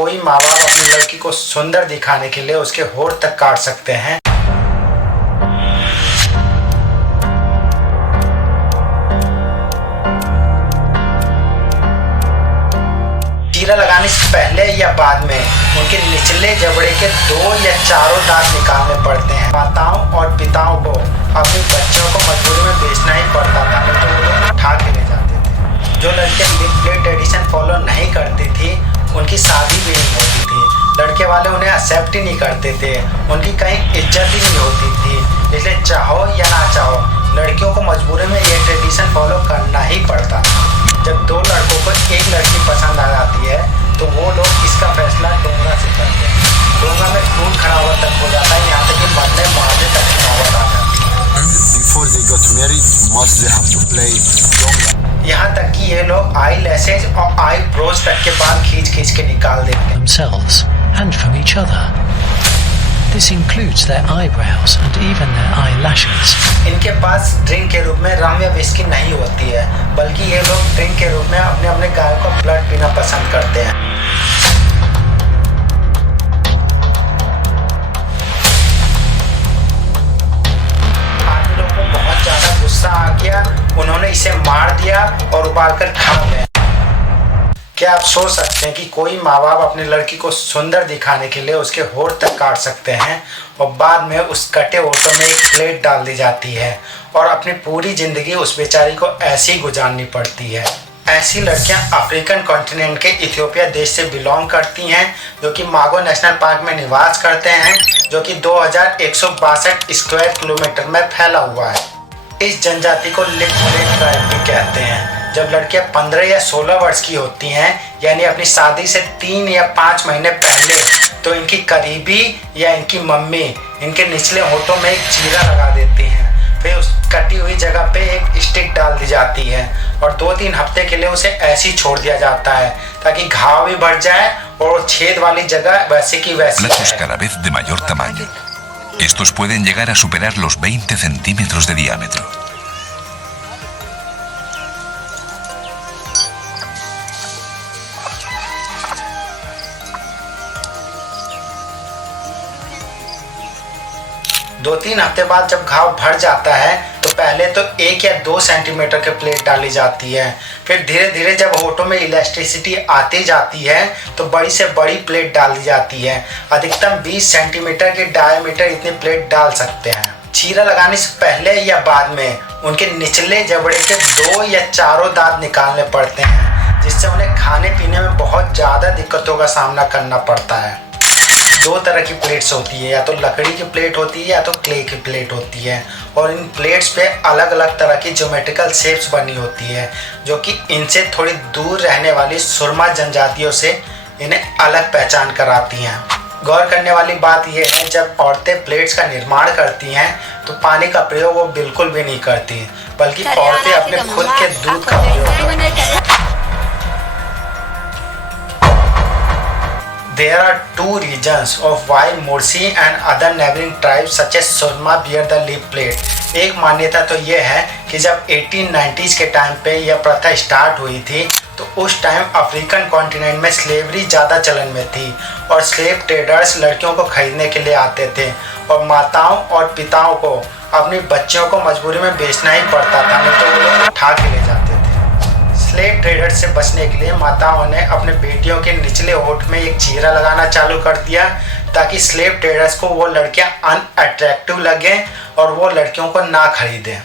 कोई माँ बाप अपनी लड़की को सुंदर दिखाने के लिए उसके होठ तक काट सकते हैं। चीरा लगाने से पहले या बाद में उनके निचले जबड़े के 2 या चारों दांत निकालने पड़ते हैं। माताओं और पिताओं को अपने बच्चों को मजबूरी में बेचना ही पड़ता था, नहीं तो वो लोग उठा के ले जाते थे। जो लड़कियां लिप प्लेट ट्रेडिशन फॉलो नहीं करती थी उनकी शादी भी नहीं होती थी। लड़के वाले उन्हें एक्सेप्ट ही नहीं करते थे, उनकी कहीं इज्जत ही नहीं होती थी। इसलिए चाहो या ना चाहो लड़कियों को मजबूरी में ये ट्रेडिशन फॉलो करना ही पड़ता। जब 2 लड़कों को एक लड़की पसंद आ जाती है तो वो लोग इसका फैसला डोंगा से करते हैं। डोंगा में खून खराबा तक हो जाता है, यहाँ तक कि मरने मारने तक की नौबत आ जाती है। Before they got married, must they have to play donga? यहाँ तक कि ये लोग आई लैशेज और आई ब्रोज तक के बाल खींच के निकाल देते हैं। Themselves and from each other. This includes their eyebrows and even their eyelashes. इनके पास ड्रिंक के रूप में रम या विस्की नहीं होती है, बल्कि ये लोग ड्रिंक के रूप में अपने अपने गायों का ब्लड पीना पसंद करते हैं। आदमी लोगों को बहुत ज्यादा गुस्सा आ गया, उन्होंने इसे मार दिया और उबालकर खा गए। क्या आप सोच सकते हैं कि कोई माँ बाप अपनी लड़की को सुंदर दिखाने के लिए उसके होठ तक काट सकते हैं और बाद में उस कटे होठों में एक प्लेट डाल दी जाती है और अपनी पूरी जिंदगी उस बेचारी को ऐसी गुजारनी पड़ती है। ऐसी लड़कियां अफ्रीकन कॉन्टिनेंट के इथियोपिया देश से बिलोंग करती हैं, जो कि मागो नेशनल पार्क में निवास करते हैं, जो कि 2162 स्क्वायर किलोमीटर में फैला हुआ है। इस जनजाति को लिप प्लेट ट्राइब भी कहते हैं। जब लड़कियां 15 या 16 वर्ष की होती हैं, यानी अपनी शादी से 3 या 5 महीने पहले, तो इनकी करीबी या इनकी मम्मी इनके निचले होठों में एक चीरा लगा देती हैं। फिर उस कटी हुई जगह पे एक स्टिक डाल दी जाती है और 2-3 हफ्ते के लिए उसे ऐसे ही छोड़ दिया जाता है ताकि घाव भी बढ़ जाए और छेद वाली जगह वैसे की वैसी Platos cada vez de mayor tamaño. Estos pueden llegar a superar los 20 centímetros de diámetro. दो 3 हफ्ते बाद जब घाव भर जाता है तो पहले तो 1 या 2 सेंटीमीटर के प्लेट डाली जाती है। फिर धीरे धीरे जब होठों में इलास्टिसिटी आती जाती है तो बड़ी से बड़ी प्लेट डाल दी जाती है। अधिकतम 20 सेंटीमीटर के डायमीटर इतनी प्लेट डाल सकते हैं। चीरा लगाने से पहले या बाद में उनके निचले जबड़े के 2 या चारों दांत निकालने पड़ते हैं, जिससे उन्हें खाने पीने में बहुत ज़्यादा दिक्कतों का सामना करना पड़ता है। 2 तरह की प्लेट्स होती है, या तो लकड़ी की प्लेट होती है या तो क्ले की प्लेट होती है, और इन प्लेट्स पे अलग अलग तरह की ज्योमेट्रिकल शेप्स बनी होती है, जो कि इनसे थोड़ी दूर रहने वाली सुरमा जनजातियों से इन्हें अलग पहचान कराती हैं। गौर करने वाली बात यह है, जब औरतें प्लेट्स का निर्माण करती हैं तो पानी का प्रयोग वो बिल्कुल भी नहीं करती, बल्कि औरतें अपने खुद के दूध का प्रयोग करती हैं। There are 2 regions of why Mursi and other neighboring tribes such as Surma bear the lip plate. एक मान्यता तो ये है कि जब 1890s के टाइम पे यह प्रथा स्टार्ट हुई थी तो उस टाइम अफ्रीकन कॉन्टिनेंट में स्लेवरी ज़्यादा चलन में थी और स्लेव ट्रेडर्स लड़कियों को खरीदने के लिए आते थे और माताओं और पिताओं को अपनी बच्चियों को मजबूरी में बेचना ही पड़ता था, नहीं तो वो लोग उठा के ले जाते थे। स्लेव ट्रेडर से बचने के लिए माताओं ने अपने बेटियों के निचले होठ में एक चीरा लगाना चालू कर दिया ताकि स्लेव ट्रेडर्स को वो लड़कियां अनअट्रैक्टिव लगें और वो लड़कियों को ना खरीदें।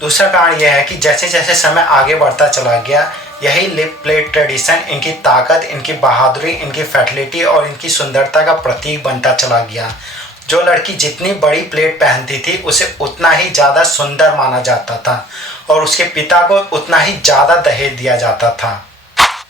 दूसरा कारण यह है कि जैसे जैसे समय आगे बढ़ता चला गया, यही लिप प्लेट ट्रेडिशन इनकी ताकत, इनकी बहादुरी, इनकी फर्टिलिटी और इनकी सुंदरता का प्रतीक बनता चला गया। जो लड़की जितनी बड़ी प्लेट पहनती थी उसे उतना ही ज़्यादा सुंदर माना जाता था और उसके पिता को उतना ही ज़्यादा दहेज दिया जाता था।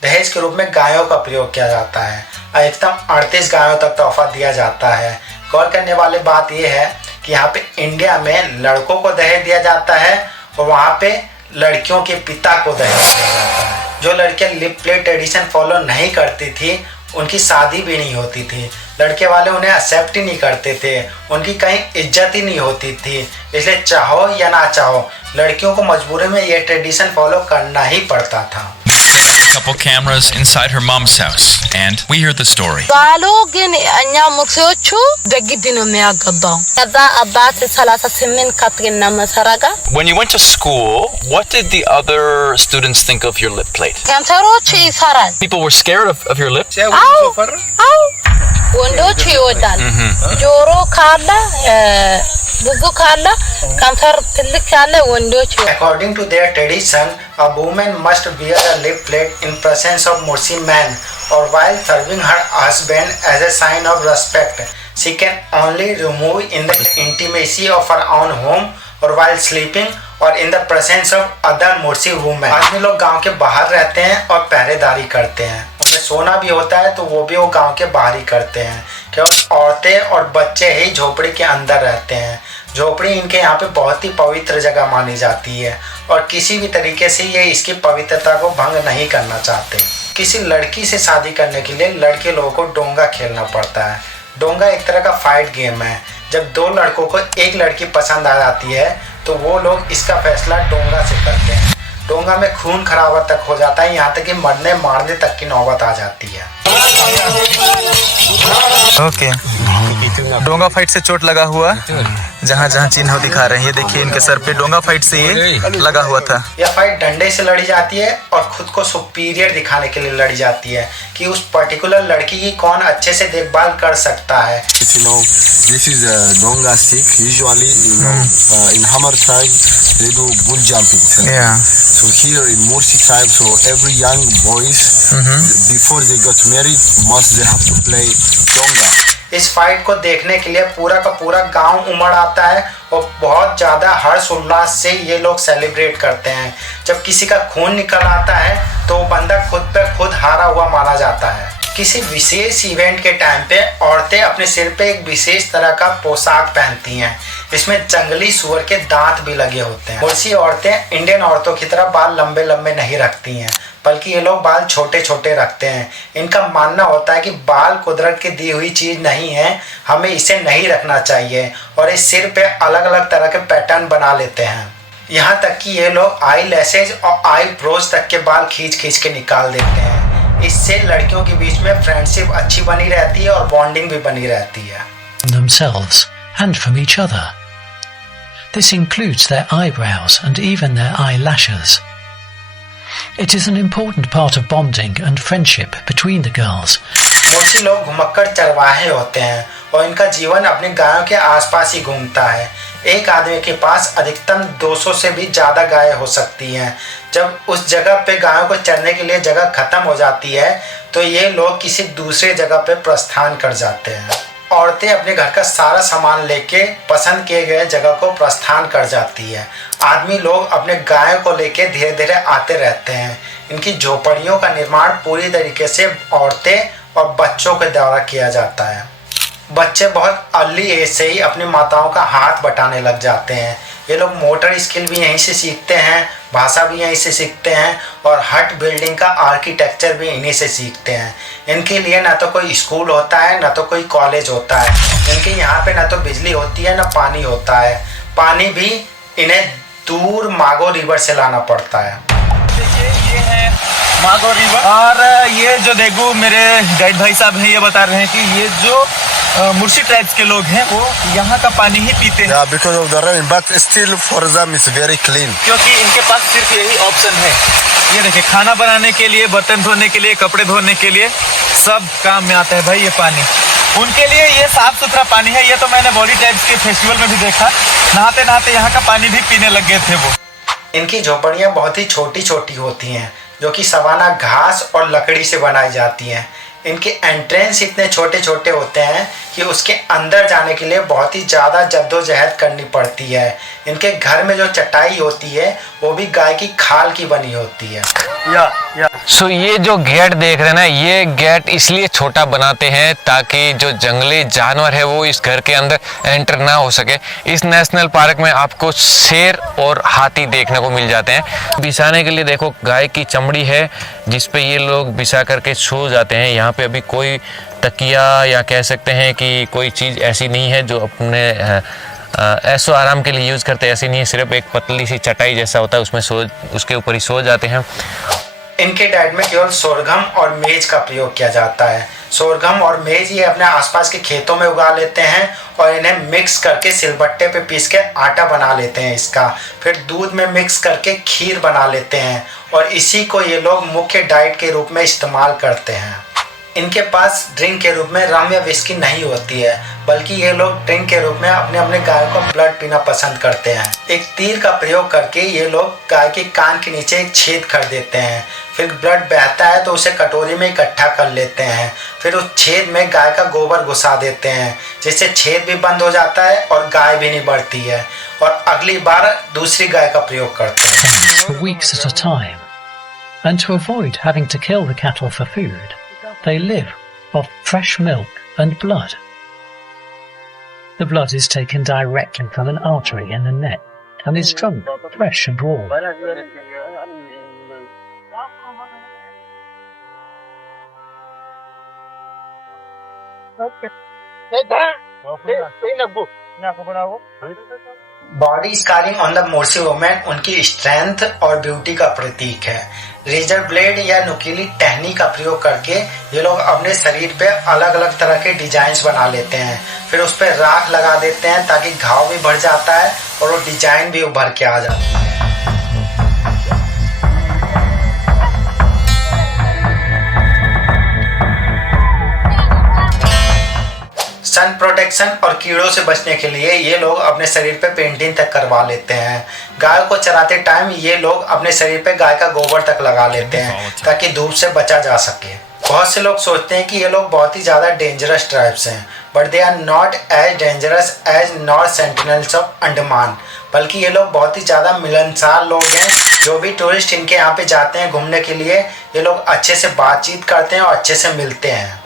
दहेज के रूप में गायों का प्रयोग किया जाता है। अधिकतम 38 गायों तक तोहफा दिया जाता है। गौर करने वाली बात यह है कि यहाँ पे इंडिया में लड़कों को दहेज दिया जाता है और वहाँ पे लड़कियों के पिता को दहेज दिया जाता है। जो लड़कियाँ लिप प्लेट ट्रेडिशन फॉलो नहीं करती थी उनकी शादी भी नहीं होती थी। लड़के वाले उन्हें एक्सेप्ट ही नहीं करते थे, उनकी कहीं इज्जत ही नहीं होती थी। इसलिए चाहो या ना चाहो लड़कियों को मजबूरी में ये ट्रेडिशन फॉलो करना ही पड़ता था। couple cameras inside her mom's house, and we hear the story. ባሉ ግን እኛ ሙክሲዎቹ በግድ ነው የሚያገባው። ከዛ አባት 38 ካፕቴን ነው መሰረጋ። When you went to school, what did the other students think of your lip plate? ካንሰሮች ይሰራል። People were scared of your lip? አው ወንዶች ይወዳል። ጆሮ ካለ ብዙ ካለ ካንሰር ትልቅ ካለ ወንዶች According to their tradition, a woman must wear a lip plate in presence of Mursi man or while serving her husband as a sign of respect. She can only remove in the intimacy of her own home or while sleeping और in the presence of other Mursi women. आदमी लोग गांव के बाहर रहते हैं और पहरेदारी करते हैं। उन्हें सोना भी होता है तो वो भी वो गांव के बाहर ही करते हैं। केवल औरतें और बच्चे ही झोपड़ी के अंदर रहते हैं। झोपड़ी इनके यहाँ पे बहुत ही पवित्र जगह मानी जाती है और किसी भी तरीके से ये इसकी पवित्रता को भंग नहीं करना चाहते। किसी लड़की से शादी करने के लिए लड़के लोगों को डोंगा खेलना पड़ता है। डोंगा एक तरह का फाइट गेम है। जब दो लड़कों को एक लड़की पसंद आ जाती है तो वो लोग इसका फैसला डोंगा से करते हैं। डोंगा में खून खराबा तक हो जाता है, यहाँ तक कि मरने मारने तक की नौबत आ जाती है। ओके, डोंगा फाइट से चोट लगा हुआ जहाँ जहाँ चिन्ह दिखा रहे हैं, ये देखिए इनके सर पे डोंगा फाइट से ये लगा हुआ था। यह फाइट डंडे से लड़ी जाती है और खुद को सुपीरियर दिखाने के लिए लड़ी जाती है कि उस पर्टिकुलर लड़की की कौन अच्छे से देखभाल कर सकता है। You know, this is a donga stick. Usually, you know, in Hamar tribe, they do bull jumping. Yeah. So here in Mursi tribe, so every young boys, before they got married, they have to play donga. इस fight को देखने के लिए पूरा का पूरा गांव उमड़ आता है और बहुत ज़्यादा हर्ष उल्लास से ये लोग सेलिब्रेट करते हैं। जब किसी का खून निकल आता है तो वो बंदा खुद पे खुद हारा हुआ माना जाता है। किसी विशेष इवेंट के टाइम पे औरतें अपने सिर पे एक विशेष तरह का पोशाक पहनती हैं। इसमें जंगली सूअर के दांत भी लगे होते हैं। मुर्सी औरतें इंडियन औरतों की तरह बाल लंबे लंबे नहीं रखती हैं, बल्कि ये लोग बाल छोटे छोटे रखते हैं। इनका मानना होता है कि बाल कुदरत की दी हुई चीज़ नहीं है, हमें इसे नहीं रखना चाहिए और इस सिर पे अलग अलग तरह के पैटर्न बना लेते हैं। यहाँ तक कि ये लोग आई लैसेज और आई ब्रोज तक के बाल खींच खींच के निकाल देते हैं। इससे लड़कियों के बीच में फ्रेंडशिप अच्छी बनी रहती है और बॉन्डिंग भी बनी रहती है। Themselves and from each other. This includes their eyebrows and even their eyelashes. It is an important part of bonding and friendship between the girls. मोची लोग घुमक्कड़ चरवाहे होते हैं और इनका जीवन अपने गायों के आसपास ही घूमता है। एक आदमी के पास अधिकतम 200 से भी ज़्यादा गायें हो सकती हैं। जब उस जगह पे गायों को चरने के लिए जगह खत्म हो जाती है तो ये लोग किसी दूसरे जगह पे प्रस्थान कर जाते हैं। औरतें अपने घर का सारा सामान लेके पसंद किए गए जगह को प्रस्थान कर जाती है। आदमी लोग अपने गायों को लेके धीरे धीरे आते रहते हैं। इनकी झोपड़ियों का निर्माण पूरी तरीके से औरतें और बच्चों के द्वारा किया जाता है। बच्चे बहुत अर्ली एज से ही अपनी माताओं का हाथ बटाने लग जाते हैं। ये लोग मोटर स्किल भी यहीं से सीखते हैं, भाषा भी यहीं से सीखते हैं और हट बिल्डिंग का आर्किटेक्चर भी इन्हीं से सीखते हैं। इनके लिए ना तो कोई स्कूल होता है ना तो कोई कॉलेज होता है। इनके यहाँ पे ना तो बिजली होती है ना पानी होता है। पानी भी इन्हें दूर मागो रिवर से लाना पड़ता है। ये है मागो रिवर और ये जो देखो मेरे गाइड भाई साहब हैं ये बता रहे हैं कि ये जो मुर्शी ट्राइब्स के लोग हैं वो यहाँ का पानी ही पीते हैं। Yeah, because of the rain, but still for them it's very clean. क्योंकि इनके पास सिर्फ यही ऑप्शन है। ये देखिए खाना बनाने के लिए, बर्तन धोने के लिए, कपड़े धोने के लिए सब काम में आता है भाई ये पानी। उनके लिए ये साफ सुथरा पानी है। ये तो मैंने बॉडी टाइप्स के फेस्टिवल में भी देखा, नहाते नहाते यहाँ का पानी भी पीने लग गए थे वो। इनकी झोपड़ियाँ बहुत ही छोटी छोटी होती हैं जो कि सवाना घास और लकड़ी से बनाई जाती हैं। इनके एंट्रेंस इतने छोटे छोटे होते हैं कि उसके अंदर जाने के लिए बहुत ही ज़्यादा जद्दोजहद करनी पड़ती है। इनके घर में जो चटाई होती है वो भी गाय की खाल की बनी होती है। सो ये जो गेट देख रहे हैं ना, ये गेट इसलिए छोटा बनाते हैं ताकि जो जंगली जानवर है वो इस घर के अंदर एंटर ना हो सके। इस नेशनल पार्क में आपको शेर और हाथी देखने को मिल जाते हैं। बिछाने के लिए देखो गाय की चमड़ी है जिस पे ये लोग बिछा करके सो जाते हैं। यहाँ पे अभी कोई तकिया या कह सकते हैं कि कोई चीज़ ऐसी नहीं है जो अपने ऐसो आराम के लिए यूज़ करते हैं, ऐसी नहीं है। सिर्फ एक पतली सी चटाई जैसा होता है उसमें उसके ऊपर ही सो जाते हैं। इनके डाइट में केवल सोरगम और मेज का प्रयोग किया जाता है। सोरगम और मेज ये अपने आसपास के खेतों में उगा लेते हैं और इन्हें मिक्स करके सिलबट्टे पे पीस के आटा बना लेते हैं इसका, फिर दूध में मिक्स करके खीर बना लेते हैं और इसी को ये लोग मुख्य डाइट के रूप में इस्तेमाल करते हैं। इनके पास ड्रिंक के रूप में रम या विस्की नहीं होती है, बल्कि ये लोग ड्रिंक के रूप में अपने अपने गाय को ब्लड पीना पसंद करते हैं। एक तीर का प्रयोग करके ये लोग गाय के कान के नीचे एक छेद कर देते हैं, फिर ब्लड बहता है तो उसे कटोरी में इकट्ठा कर लेते हैं, फिर उस छेद में गाय का गोबर घुसा देते हैं, जिससे छेद भी बंद हो जाता है और गाय भी नहीं बढ़ती है और अगली बार दूसरी गाय का प्रयोग करते हैं। For weeks at a time, and to avoid having to kill the cattle for food, they live off fresh milk and blood. The blood is taken directly from an artery in the neck and is drunk fresh and raw. Body scarring on the Morse women उनकी strength और beauty का प्रतीक है। Razor blade या नुकीली टहनी का प्रयोग करके ये लोग अपने शरीर पे अलग अलग तरह के डिजाइन बना लेते हैं, फिर उस पर राख लगा देते हैं ताकि घाव भी बढ़ जाता है और वो डिजाइन भी उभर के आ जाता है। सन प्रोटेक्शन और कीड़ों से बचने के लिए ये लोग अपने शरीर पे पेंटिंग तक करवा लेते हैं। गाय को चराते टाइम ये लोग अपने शरीर पे गाय का गोबर तक लगा लेते हैं ताकि धूप से बचा जा सके। बहुत से लोग सोचते हैं कि ये लोग बहुत ही ज़्यादा डेंजरस ट्राइब्स हैं, but they are not as dangerous as North Sentinels of Andaman, बल्कि ये लोग बहुत ही ज़्यादा मिलनसार लोग हैं। जो भी टूरिस्ट इनके यहाँ पे जाते हैं घूमने के लिए, ये लोग अच्छे से बातचीत करते हैं और अच्छे से मिलते हैं।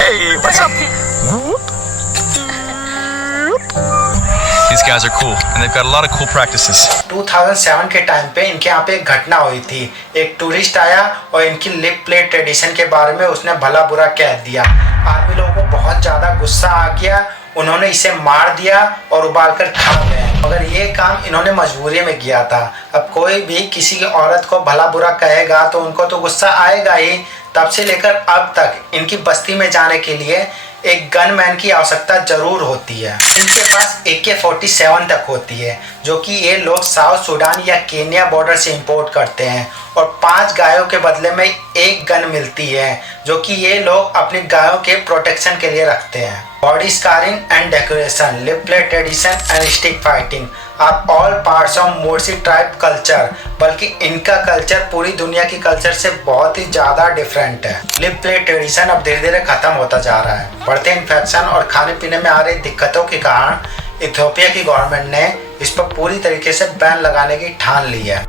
These guys are cool and they've got a lot of cool practices. 2007 के टाइम पे इनके यहाँ पे एक घटना हुई थी। एक टूरिस्ट आया और इनकी लिप प्लेट ट्रेडिशन के बारे में उसने भला बुरा कह दिया। आर्मी लोगों को बहुत ज़्यादा गुस्सा आ गया, उन्होंने इसे मार दिया और उबाल कर खा गए। मगर ये काम इन्होंने मजबूरी में किया था। अब कोई भी किसी औरत को भला बुरा कहेगा तो उनको तो गुस्सा आएगा ही। तब से लेकर अब तक इनकी बस्ती में जाने के लिए एक गनमैन की आवश्यकता जरूर होती है। इनके पास AK-47 तक होती है, जो कि ये लोग साउथ सूडान या केन्या बॉर्डर से इंपोर्ट करते हैं और 5 गायों के बदले में 1 गन मिलती है, जो कि ये लोग अपनी गायों के प्रोटेक्शन के लिए रखते हैं। Body scarring and decoration, lip plate tradition and stick fighting are all parts of Mursi tribe culture, बल्कि इनका कल्चर पूरी दुनिया की कल्चर से बहुत ही ज़्यादा डिफरेंट है। लिप प्लेट ट्रेडिशन अब धीरे धीरे खत्म होता जा रहा है। बढ़ते इन्फेक्शन और खाने पीने में आ रही दिक्कतों के कारण इथियोपिया की गवर्नमेंट ने इस पर पूरी तरीके से बैन लगाने की ठान ली है।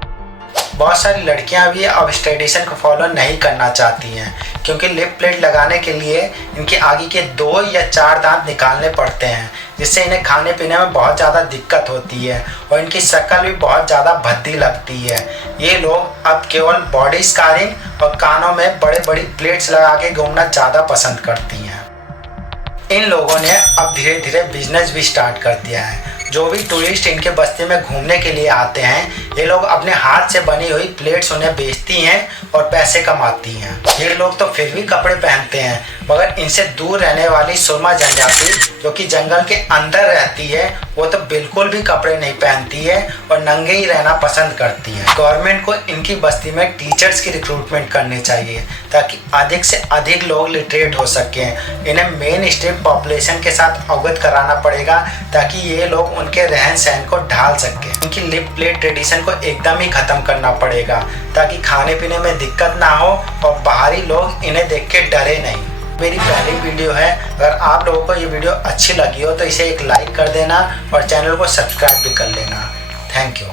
बहुत सारी लड़कियां भी अब इस ट्रेडिशन को फॉलो नहीं करना चाहती हैं, क्योंकि लिप प्लेट लगाने के लिए इनके आगे के 2 या 4 दांत निकालने पड़ते हैं, जिससे इन्हें खाने पीने में बहुत ज़्यादा दिक्कत होती है और इनकी शक्ल भी बहुत ज़्यादा भद्दी लगती है। ये लोग अब केवल बॉडी स्कारिंग और कानों में बड़े बड़ी प्लेट्स लगा के घूमना ज़्यादा पसंद करती हैं। इन लोगों ने अब धीरे धीरे बिजनेस भी स्टार्ट कर दिया है। जो भी टूरिस्ट इनके बस्ती में घूमने के लिए आते हैं, ये लोग अपने हाथ से बनी हुई प्लेट्स उन्हें बेचती हैं और पैसे कमाती हैं। ये लोग तो फिर भी कपड़े पहनते हैं, मगर इनसे दूर रहने वाली सुरमा जनजाति जो कि जंगल के अंदर रहती है, वो तो बिल्कुल भी कपड़े नहीं पहनती है और नंगे ही रहना पसंद करती है। गवर्नमेंट को इनकी बस्ती में टीचर्स की रिक्रूटमेंट करनी चाहिए ताकि अधिक से अधिक लोग लिटरेट हो सकें। इन्हें मेन स्ट्रीम पॉपुलेशन के साथ अवगत कराना पड़ेगा ताकि ये लोग उनके रहन सहन को ढाल सके। उनकी लिप प्लेट ट्रेडिशन को एकदम ही खत्म करना पड़ेगा ताकि खाने पीने में दिक्कत ना हो और बाहरी लोग इन्हें देख के डरे नहीं। मेरी पहली वीडियो है, अगर आप लोगों को ये वीडियो अच्छी लगी हो तो इसे एक लाइक कर देना और चैनल को सब्सक्राइब भी कर लेना। Thank you.